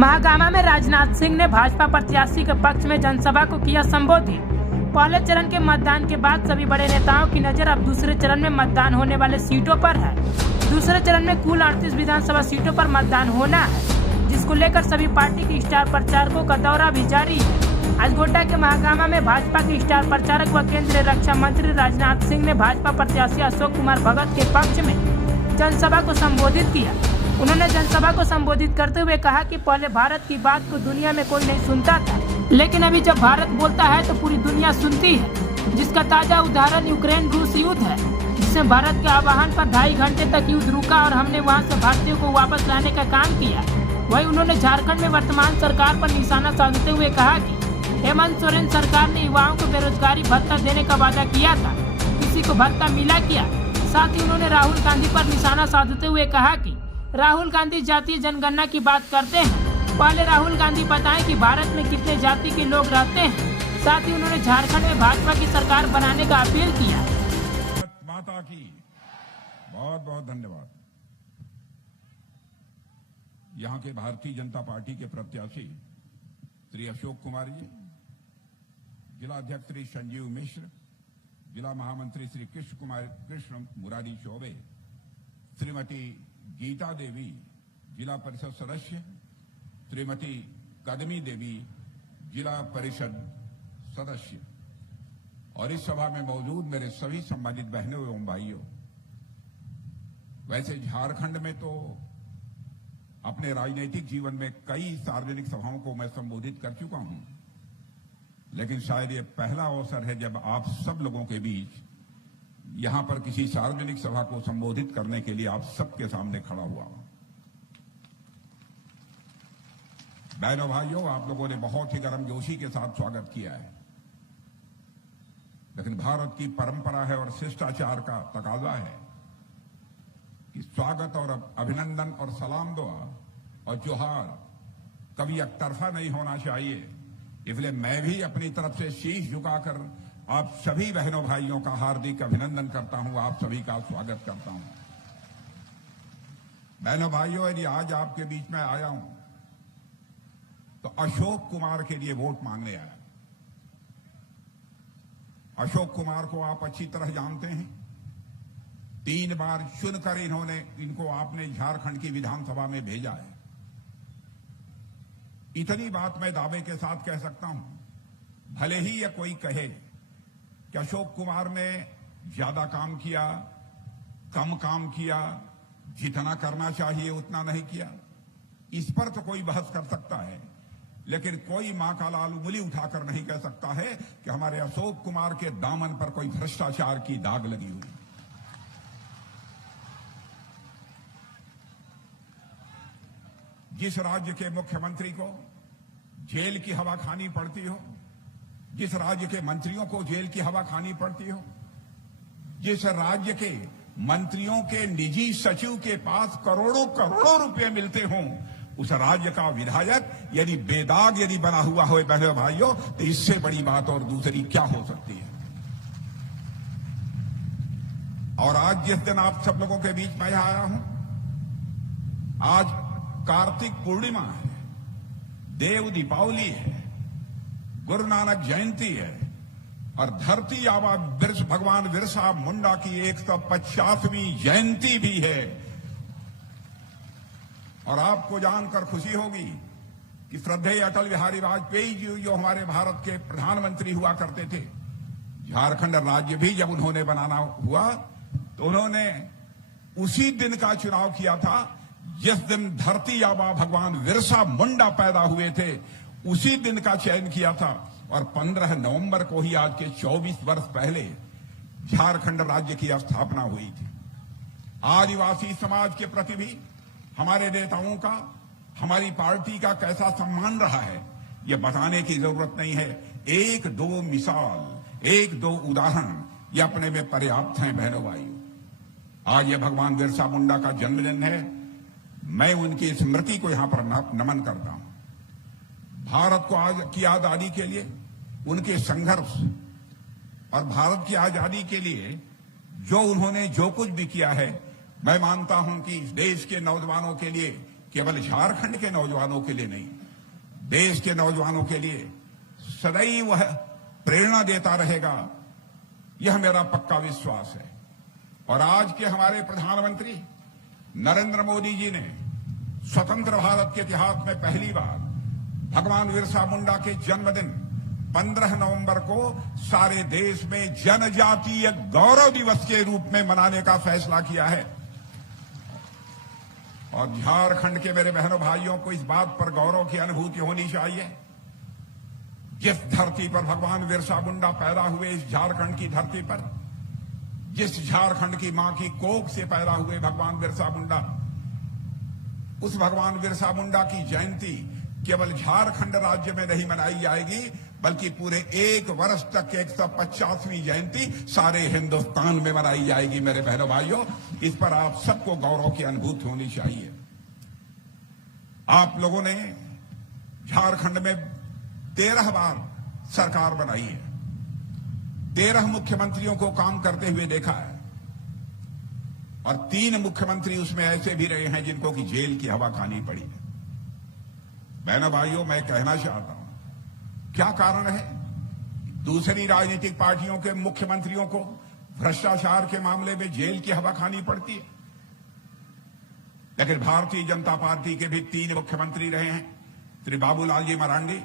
महागामा में राजनाथ सिंह ने भाजपा प्रत्याशी के पक्ष में जनसभा को किया संबोधित। पहले चरण के मतदान के बाद सभी बड़े नेताओं की नजर अब दूसरे चरण में मतदान होने वाले सीटों पर है। दूसरे चरण में कुल 38 विधानसभा सीटों पर मतदान होना है, जिसको लेकर सभी पार्टी के स्टार प्रचारकों का दौरा भी जारी है। आज गोड्डा के महागामा में भाजपा के स्टार प्रचारक व केंद्रीय रक्षा मंत्री राजनाथ सिंह ने भाजपा प्रत्याशी अशोक कुमार भगत के पक्ष में जनसभा को संबोधित किया। उन्होंने जनसभा को संबोधित करते हुए कहा कि पहले भारत की बात को दुनिया में कोई नहीं सुनता था, लेकिन अभी जब भारत बोलता है तो पूरी दुनिया सुनती है, जिसका ताजा उदाहरण यूक्रेन रूस युद्ध है, जिसमें भारत के आह्वान पर 2.5 घंटे तक युद्ध रुका और हमने वहां से भारतीयों को वापस लाने का काम किया। वहीं उन्होंने झारखंड में वर्तमान सरकार पर निशाना साधते हुए कहा कि हेमंत सोरेन सरकार ने युवाओं को बेरोजगारी भत्ता देने का वादा किया था, किसी को भत्ता मिला क्या। साथ ही उन्होंने राहुल गांधी पर निशाना साधते हुए कहा कि राहुल गांधी जातीय जनगणना की बात करते हैं, पहले राहुल गांधी बताएं कि भारत में कितने जाति के लोग रहते हैं। साथ ही उन्होंने झारखंड में भाजपा की सरकार बनाने का अपील किया। माता की बहुत बहुत धन्यवाद। यहाँ के भारतीय जनता पार्टी के प्रत्याशी श्री अशोक कुमार जी, जिला अध्यक्ष श्री संजीव मिश्र, जिला महामंत्री श्री कृष्ण मुरारी चौबे, श्रीमती गीता देवी जिला परिषद सदस्य, श्रीमती कदमी देवी जिला परिषद सदस्य, और इस सभा में मौजूद मेरे सभी सम्मानित बहनों एवं भाइयों। वैसे झारखंड में तो अपने राजनीतिक जीवन में कई सार्वजनिक सभाओं को मैं संबोधित कर चुका हूं, लेकिन शायद ये पहला अवसर है जब आप सब लोगों के बीच यहां पर किसी सार्वजनिक सभा को संबोधित करने के लिए आप सबके सामने खड़ा हुआ। बहनों भाइयों, आप लोगों ने बहुत ही गर्मजोशी के साथ स्वागत किया है, लेकिन भारत की परंपरा है और शिष्टाचार का तकाजा है कि स्वागत और अभिनंदन और सलाम दुआ और जोहार कभी एकतरफा नहीं होना चाहिए। इसलिए मैं भी अपनी तरफ से शीश झुकाकर आप सभी बहनों भाइयों का हार्दिक अभिनंदन करता हूं, आप सभी का स्वागत करता हूं। बहनों भाइयों, यदि आज आपके बीच में आया हूं तो अशोक कुमार के लिए वोट मांगने आया। अशोक कुमार को आप अच्छी तरह जानते हैं। 3 बार चुनकर इनको आपने झारखंड की विधानसभा में भेजा है। इतनी बात मैं दावे के साथ कह सकता हूं, भले ही यह कोई कहे कि अशोक कुमार ने ज्यादा काम किया, कम काम किया, जितना करना चाहिए उतना नहीं किया, इस पर तो कोई बहस कर सकता है, लेकिन कोई मां का लाल उंगली उठाकर नहीं कह सकता है कि हमारे अशोक कुमार के दामन पर कोई भ्रष्टाचार की दाग लगी हुई। जिस राज्य के मुख्यमंत्री को जेल की हवा खानी पड़ती हो, जिस राज्य के मंत्रियों को जेल की हवा खानी पड़ती हो, जिस राज्य के मंत्रियों के निजी सचिव के पास करोड़ों करोड़ों रुपए मिलते हों, उस राज्य का विधायक यदि बेदाग यदि बना हुआ हो, बहनों भाइयों, तो इससे बड़ी बात और दूसरी क्या हो सकती है। और आज जिस दिन आप सब लोगों के बीच में आया हूं, आज कार्तिक पूर्णिमा है, देव दीपावली है, गुरु नानक जयंती है और धरती आबा भगवान बिरसा मुंडा की 150वीं जयंती भी है। और आपको जानकर खुशी होगी कि श्रद्धेय अटल बिहारी वाजपेयी जी जो हमारे भारत के प्रधानमंत्री हुआ करते थे, झारखंड राज्य भी जब उन्होंने बनाना हुआ तो उन्होंने उसी दिन का चुनाव किया था जिस दिन धरती आबा भगवान बिरसा मुंडा पैदा हुए थे, उसी दिन का चयन किया था। और 15 नवंबर को ही आज के 24 वर्ष पहले झारखंड राज्य की स्थापना हुई थी। आदिवासी समाज के प्रति भी हमारे नेताओं का, हमारी पार्टी का कैसा सम्मान रहा है, यह बताने की जरूरत नहीं है। 1-2 मिसाल, 1-2 उदाहरण ये अपने में पर्याप्त हैं। बहनों भाइयों, आज यह भगवान बिरसा मुंडा का जन्मदिन है। मैं उनकी स्मृति को यहां पर नमन करता हूं। भारत को आज की आजादी के लिए उनके संघर्ष और भारत की आजादी के लिए जो उन्होंने जो कुछ भी किया है, मैं मानता हूं कि इस देश के नौजवानों के लिए केवल झारखंड के नौजवानों के लिए नहीं, देश के नौजवानों के लिए सदैव वह प्रेरणा देता रहेगा, यह मेरा पक्का विश्वास है। और आज के हमारे प्रधानमंत्री नरेंद्र मोदी जी ने स्वतंत्र भारत के इतिहास में पहली बार भगवान बिरसा मुंडा के जन्मदिन 15 नवंबर को सारे देश में जनजातीय गौरव दिवस के रूप में मनाने का फैसला किया है। और झारखंड के मेरे बहनों भाइयों को इस बात पर गौरव की अनुभूति होनी चाहिए, जिस धरती पर भगवान बिरसा मुंडा पैदा हुए, इस झारखंड की धरती पर, जिस झारखंड की मां की कोख से पैदा हुए भगवान बिरसा मुंडा, उस भगवान बिरसा मुंडा की जयंती केवल झारखंड राज्य में नहीं मनाई जाएगी, बल्कि पूरे एक वर्ष तक 150वीं जयंती सारे हिंदुस्तान में मनाई जाएगी। मेरे बहनों भाइयों, इस पर आप सबको गौरव की अनुभूति होनी चाहिए। आप लोगों ने झारखंड में 13 बार सरकार बनाई है, 13 मुख्यमंत्रियों को काम करते हुए देखा है, और 3 मुख्यमंत्री उसमें ऐसे भी रहे हैं जिनको कि जेल की हवा खानी पड़ी है। बहनों भाइयों, मैं कहना चाहता हूं, क्या कारण है दूसरी राजनीतिक पार्टियों के मुख्यमंत्रियों को भ्रष्टाचार के मामले में जेल की हवा खानी पड़ती है, लेकिन भारतीय जनता पार्टी के भी 3 मुख्यमंत्री रहे हैं, श्री बाबूलाल जी मरांडी,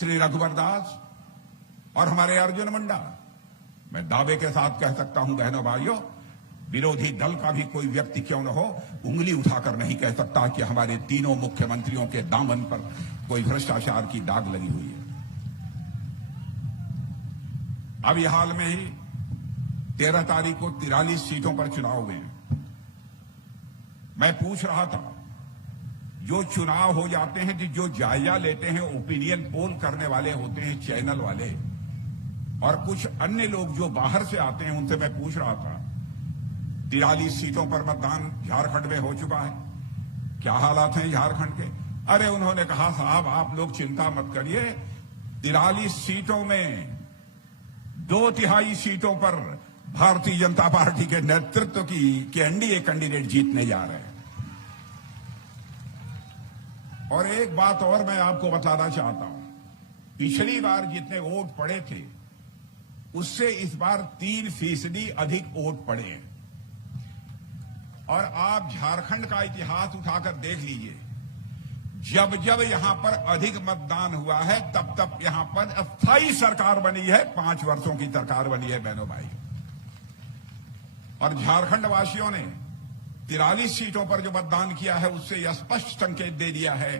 श्री रघुवर दास और हमारे अर्जुन मुंडा। मैं दावे के साथ कह सकता हूं बहनों भाइयों, विरोधी दल का भी कोई व्यक्ति क्यों न हो, उंगली उठाकर नहीं कह सकता कि हमारे तीनों मुख्यमंत्रियों के दामन पर कोई भ्रष्टाचार की दाग लगी हुई है। अभी हाल में ही 13 तारीख को 43 सीटों पर चुनाव हुए हैं। मैं पूछ रहा था, जो चुनाव हो जाते हैं, जो जायजा लेते हैं, ओपिनियन पोल करने वाले होते हैं, चैनल वाले और कुछ अन्य लोग जो बाहर से आते हैं, उनसे मैं पूछ रहा था, 43 सीटों पर मतदान झारखंड में हो चुका है, क्या हालात हैं झारखंड के? अरे उन्होंने कहा, साहब आप लोग चिंता मत करिए, 43 सीटों में 2/3 सीटों पर भारतीय जनता पार्टी के नेतृत्व की एनडीए कैंडिडेट जीतने जा रहे हैं। और एक बात और मैं आपको बताना चाहता हूं, पिछली बार जितने वोट पड़े थे उससे इस बार 3% अधिक वोट पड़े हैं। और आप झारखंड का इतिहास उठाकर देख लीजिए, जब जब यहां पर अधिक मतदान हुआ है, तब तब यहां पर अस्थायी सरकार बनी है, 5 वर्षों की सरकार बनी है बहनों भाई। और झारखंड वासियों ने 43 सीटों पर जो मतदान किया है, उससे यह स्पष्ट संकेत दे दिया है,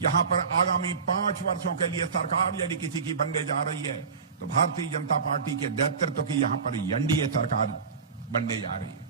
यहां पर आगामी 5 वर्षों के लिए सरकार यदि किसी की बनने जा रही है, तो भारतीय जनता पार्टी के नेतृत्व की यहां पर एनडीए सरकार बनने जा रही है।